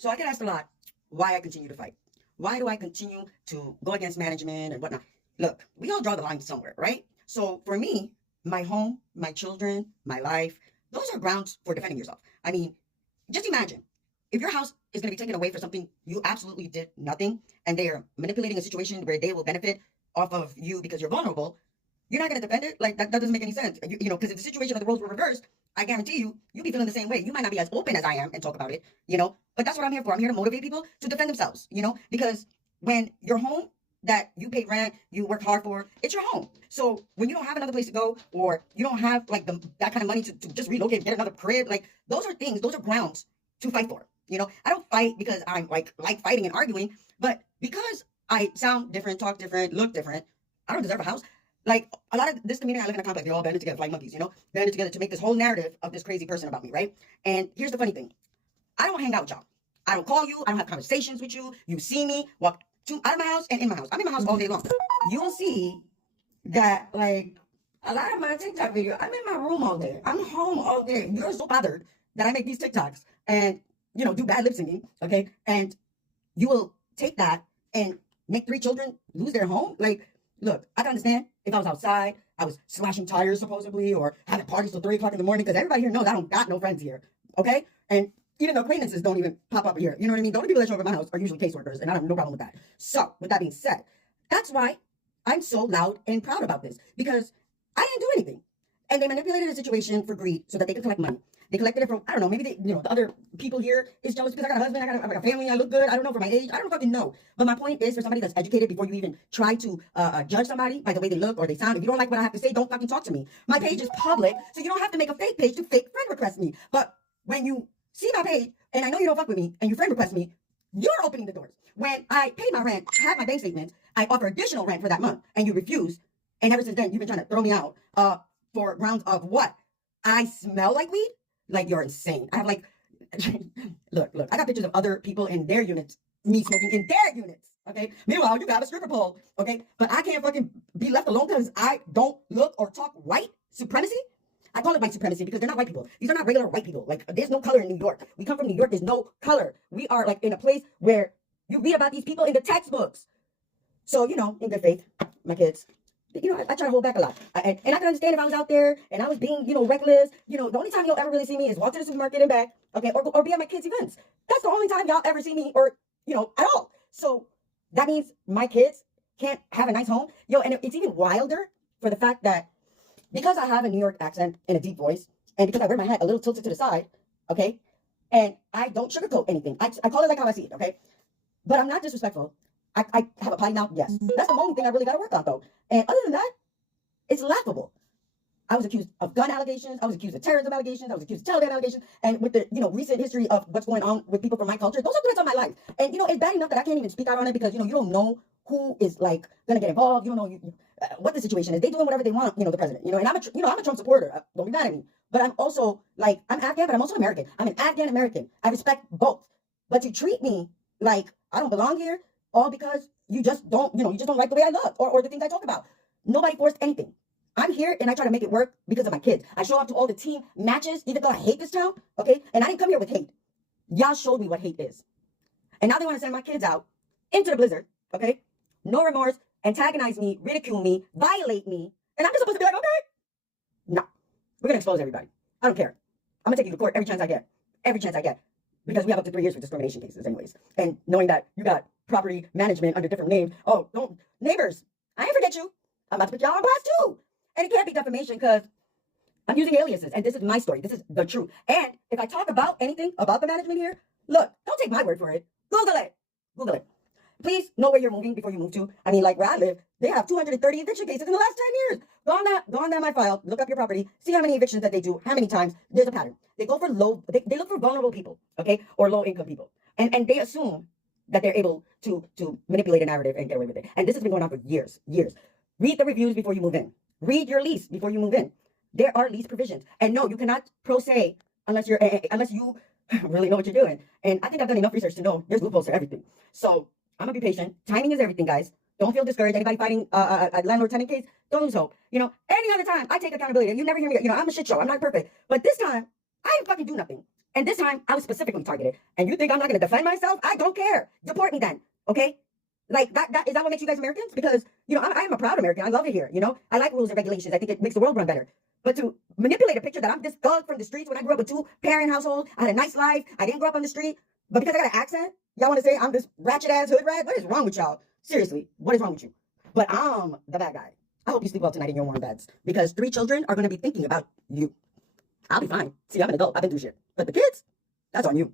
So I get asked a lot why I continue to fight. Why do I continue to go against management and whatnot? Look, we all draw the line somewhere, right? So for me, my home, my children, my life, those are grounds for defending yourself. I mean, just imagine if your house is going to be taken away for something you absolutely did nothing, and they are manipulating a situation where they will benefit off of you because you're vulnerable. You're not going to defend it. Like that doesn't make any sense. Because if the situation of the roles were reversed, I guarantee you'll be feeling the same way. You might not be as open as I am and talk about it, but that's what I'm here for. I'm here to motivate people to defend themselves, because when your home that you pay rent, you work hard for, it's your home. So when you don't have another place to go, or you don't have like that kind of money to just relocate, get another crib, like those are grounds to fight for. I don't fight because I'm like fighting and arguing, but because I sound different, talk different, look different, I don't deserve a house. Like a lot of this community I live in a complex, they're all banded together like monkeys, banded together to make this whole narrative of this crazy person about me, right? And here's the funny thing. I don't hang out with y'all. I don't call you. I don't have conversations with you. You see me walk out of my house and in my house. I'm in my house all day long. You'll see that like a lot of my TikTok video, I'm in my room all day. I'm home all day. You're so bothered that I make these TikToks and do bad lip syncing, okay? And you will take that and make 3 children lose their home? Like, look, I can understand if I was outside, I was slashing tires supposedly, or having parties till 3 o'clock in the morning, because everybody here knows I don't got no friends here, okay? And even the acquaintances don't even pop up here. You know what I mean? The only people that show up at my house are usually caseworkers, and I have no problem with that. So, with that being said, that's why I'm so loud and proud about this, because I didn't do anything. And they manipulated the situation for greed so that they could collect money. They collected it from, I don't know, maybe the other people here is jealous because I got a husband, I got a family, I look good. I don't know for my age. I don't fucking know. But my point is, for somebody that's educated, before you even try to judge somebody by the way they look or they sound, if you don't like what I have to say, don't fucking talk to me. My page is public, so you don't have to make a fake page to fake friend request me. But when you see my page, and I know you don't fuck with me, and you friend request me, you're opening the doors. When I paid my rent, have my bank statement, I offer additional rent for that month, and you refuse. And ever since then, you've been trying to throw me out for grounds of what? I smell like weed? Like, you're insane. I have like, look, I got pictures of other people in their units, me smoking in their units, okay? Meanwhile, you got a stripper pole, okay? But I can't fucking be left alone because I don't look or talk white supremacy. I call it white supremacy because they're not white people. These are not regular white people. Like, there's no color in New York. We come from New York, there's no color. We are like in a place where you read about these people in the textbooks. So, in good faith, my kids, I try to hold back a lot. And I can understand if I was out there and I was being, reckless. The only time you'll ever really see me is walk to the supermarket and back, okay, or be at my kids' events. That's the only time y'all ever see me, or, at all. So that means my kids can't have a nice home. And it's even wilder for the fact that because I have a New York accent and a deep voice, and because I wear my hat a little tilted to the side, okay, and I don't sugarcoat anything. I call it like how I see it, okay? But I'm not disrespectful. I have a potty mouth, yes. That's the only thing I really got to work on, though. And other than that, it's laughable. I was accused of gun allegations. I was accused of terrorism allegations. I was accused of Taliban allegations. And with the, recent history of what's going on with people from my culture, those are threats on my life. And, it's bad enough that I can't even speak out on it because, you don't know who is, like, going to get involved. You don't know what the situation is. They doing whatever they want, the president. And I'm a Trump supporter. Don't be mad at me. But I'm also, like, I'm Afghan, but I'm also American. I'm an Afghan American. I respect both. But to treat me like I don't belong here, all because you just don't like the way I look or the things I talk about. Nobody forced anything. I'm here and I try to make it work because of my kids. I show up to all the team matches, even though I hate this town, okay? And I didn't come here with hate. Y'all showed me what hate is. And now they want to send my kids out into the blizzard, okay? No remorse, antagonize me, ridicule me, violate me. And I'm just supposed to be like, okay. No, we're going to expose everybody. I don't care. I'm going to take you to court every chance I get. Every chance I get. Because we have up to 3 years for discrimination cases anyways. And knowing that you got property management under different names. Oh, don't. Neighbors, I ain't forget you. I'm about to put y'all on blast too. And it can't be defamation because I'm using aliases. And this is my story. This is the truth. And if I talk about anything about the management here, look, don't take my word for it. Google it. Google it. Please know where you're moving before you move to. I mean, like where I live, they have 230 eviction cases in the last 10 years. Go on down my file, look up your property, see how many evictions that they do, how many times. There's a pattern. They go for they look for vulnerable people, okay, or low income people. And they assume that they're able to manipulate a narrative and get away with it. And this has been going on for years. Read the reviews before you move in. Read your lease before you move in. There are lease provisions. And no, you cannot pro se unless you really know what you're doing. And I think I've done enough research to know there's loopholes to everything. So I'm gonna be patient. Timing is everything, guys. Don't feel discouraged. Anybody fighting a landlord-tenant case, don't lose hope. Any other time, I take accountability. You never hear me. I'm a shit show. I'm not perfect. But this time, I didn't fucking do nothing. And this time, I was specifically targeted. And you think I'm not going to defend myself? I don't care. Deport me then, okay? Like, is that what makes you guys Americans? Because, I am a proud American. I love it here, I like rules and regulations. I think it makes the world run better. But to manipulate a picture that I'm this thug from the streets when I grew up with 2-parent household, I had a nice life, I didn't grow up on the street, but because I got an accent, y'all want to say I'm this ratchet-ass hood rat? What is wrong with y'all? Seriously, what is wrong with you? But I'm the bad guy. I hope you sleep well tonight in your warm beds, because 3 children are going to be thinking about you. I'll be fine. See, I'm an adult. I've been through shit. But the kids, that's on you.